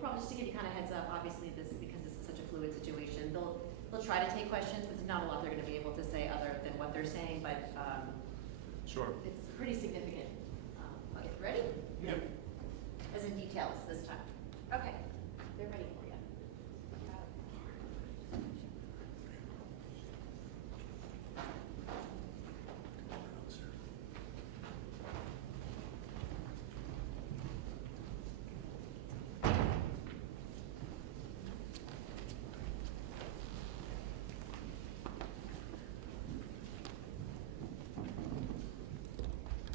probably, just to give you kind of heads up, obviously because this is such a fluid situation, they'll try to take questions, but there's not a lot they're going to be able to say other than what they're saying, but Sure. it's pretty significant. Okay, ready? Yep. As in details this time. Okay, they're ready for you.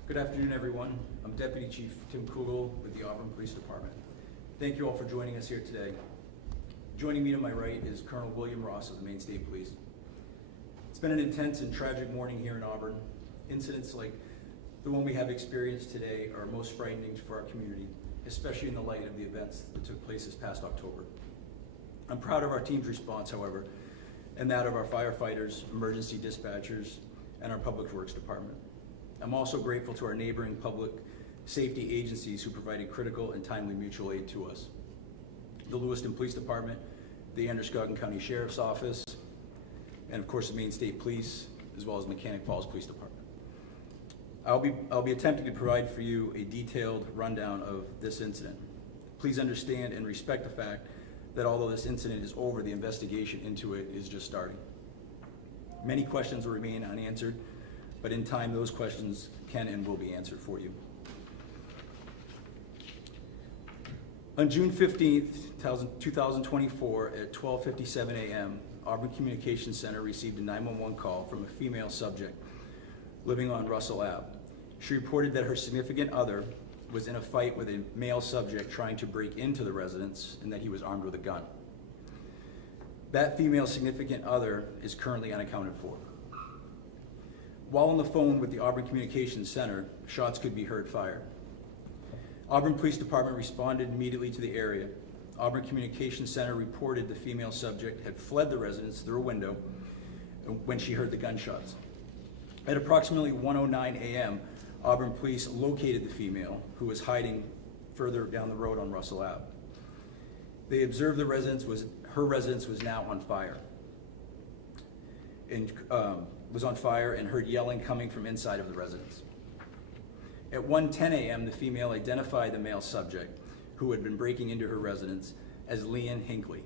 Good afternoon, everyone. I'm Deputy Chief Tim Kugel with the Auburn Police Department. Thank you all for joining us here today. Joining me to my right is Colonel William Ross of the Maine State Police. It's been an intense and tragic morning here in Auburn. Incidents like the one we have experienced today are most frightening for our community, especially in the light of the events that took place this past October. I'm proud of our team's response, however, and that of our firefighters, emergency dispatchers, and our Public Works Department. I'm also grateful to our neighboring public safety agencies who provided critical and timely mutual aid to us. The Lewiston Police Department, the Androscoggin County Sheriff's Office, and of course the Maine State Police, as well as Mechanic Falls Police Department. I'll be attempting to provide for you a detailed rundown of this incident. Please understand and respect the fact that although this incident is over, the investigation into it is just starting. Many questions will remain unanswered, but in time those questions can and will be answered for you. On June 15th, 2024 at 12:57 a.m., Auburn Communications Center received a 911 call from a female subject living on Russell Ave. She reported that her significant other was in a fight with a male subject trying to break into the residence and that he was armed with a gun. That female significant other is currently unaccounted for. While on the phone with the Auburn Communications Center, shots could be heard fired. Auburn Police Department responded immediately to the area. Auburn Communications Center reported the female subject had fled the residence through a window when she heard the gunshots. At approximately 1:09 a.m., Auburn Police located the female, who was hiding further down the road on Russell Ave. They observed her residence was now on fire, and heard yelling coming from inside of the residence. At 1:10 a.m., the female identified the male subject who had been breaking into her residence as Leon Hinckley.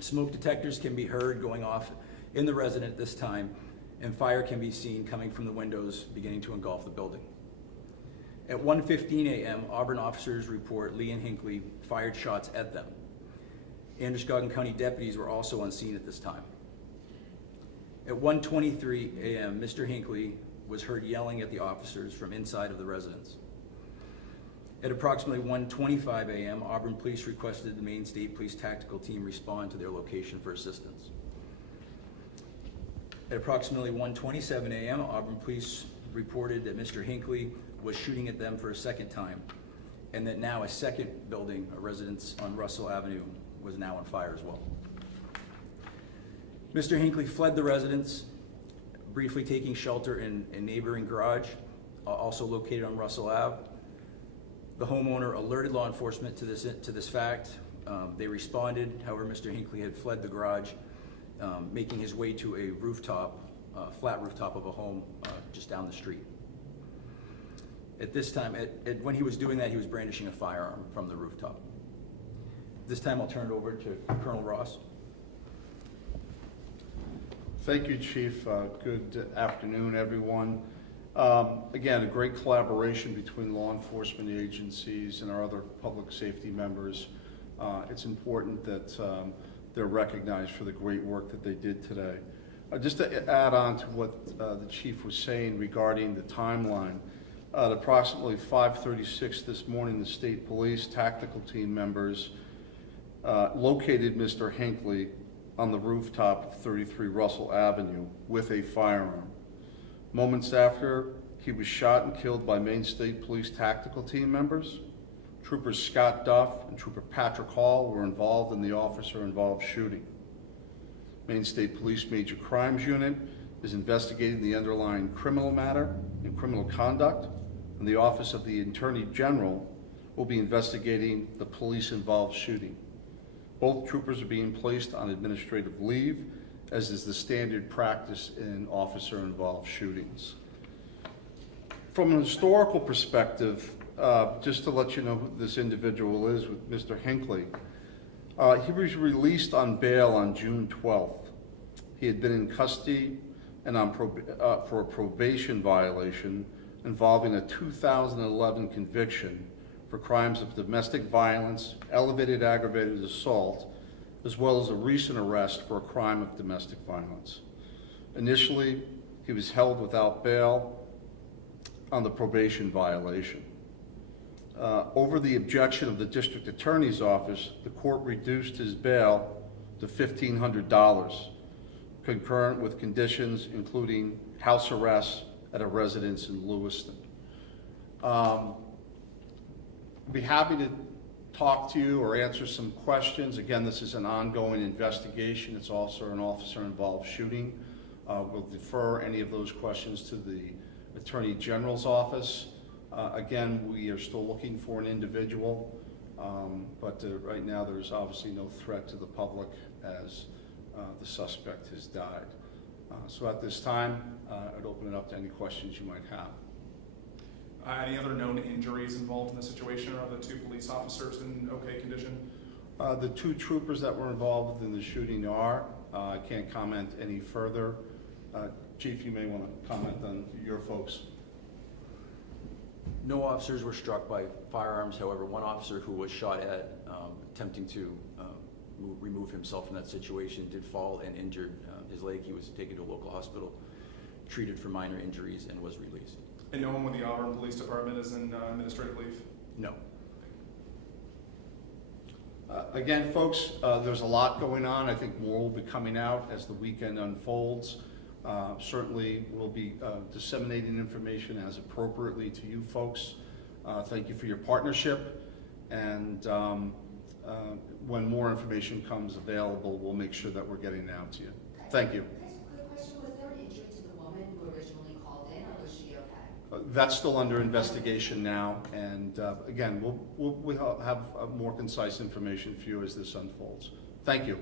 Smoke detectors can be heard going off in the residence at this time, and fire can be seen coming from the windows beginning to engulf the building. At 1:15 a.m., Auburn officers report Leon Hinckley fired shots at them. Androscoggin County deputies were also on scene at this time. At 1:23 a.m., Mr. Hinckley was heard yelling at the officers from inside of the residence. At approximately 1:25 a.m., Auburn Police requested the Maine State Police tactical team respond to their location for assistance. At approximately 1:27 a.m., Auburn Police reported that Mr. Hinckley was shooting at them for a second time, and that now a second building, a residence on Russell Avenue, was now on fire as well. Mr. Hinckley fled the residence, briefly taking shelter in a neighboring garage, also located on Russell Ave. The homeowner alerted law enforcement to this fact. They responded. However, Mr. Hinckley had fled the garage, making his way to a rooftop, flat rooftop of a home just down the street. At this time, when he was doing that, he was brandishing a firearm from the rooftop. This time I'll turn it over to Colonel Ross. Thank you, Chief. Good afternoon, everyone. Again, a great collaboration between law enforcement agencies and our other public safety members. It's important that they're recognized for the great work that they did today. Just to add on to what the Chief was saying regarding the timeline, at approximately 5:36 this morning, the State Police tactical team members located Mr. Hinckley on the rooftop of 33 Russell Avenue with a firearm. Moments after, he was shot and killed by Maine State Police tactical team members. Troopers Scott Duff and Trooper Patrick Hall were involved in the officer-involved shooting. Maine State Police Major Crimes Unit is investigating the underlying criminal matter and criminal conduct, and the Office of the Attorney General will be investigating the police-involved shooting. Both troopers are being placed on administrative leave, as is the standard practice in officer-involved shootings. From an historical perspective, just to let you know who this individual is, with Mr. Hinckley, he was released on bail on June 12th. He had been in custody and on for a probation violation involving a 2011 conviction for crimes of domestic violence, elevated aggravated assault, as well as a recent arrest for a crime of domestic violence. Initially, he was held without bail on the probation violation. Over the objection of the district attorney's office, the court reduced his bail to $1,500, concurrent with conditions including house arrest at a residence in Lewiston. I'd be happy to talk to you or answer some questions. Again, this is an ongoing investigation. It's also an officer-involved shooting. We'll defer any of those questions to the Attorney General's office. Again, we are still looking for an individual, but right now there's obviously no threat to the public as the suspect has died. So at this time, I'd open it up to any questions you might have. Any other known injuries involved in the situation, or are the two police officers in okay condition? The two troopers that were involved in the shooting are. I can't comment any further. Chief, you may want to comment on your folks. No officers were struck by firearms. However, one officer who was shot at attempting to remove himself from that situation did fall and injured his leg. He was taken to a local hospital, treated for minor injuries, and was released. And no one with the Auburn Police Department is in administrative leave? No. Again, folks, there's a lot going on. I think more will be coming out as the weekend unfolds. Certainly, we'll be disseminating information as appropriately to you folks. Thank you for your partnership, and when more information comes available, we'll make sure that we're getting it out to you. Thank you. Quick question, was there an injury to the woman who originally called in, or was she okay? That's still under investigation now, and again, we'll have more concise information for you as this unfolds. Thank you.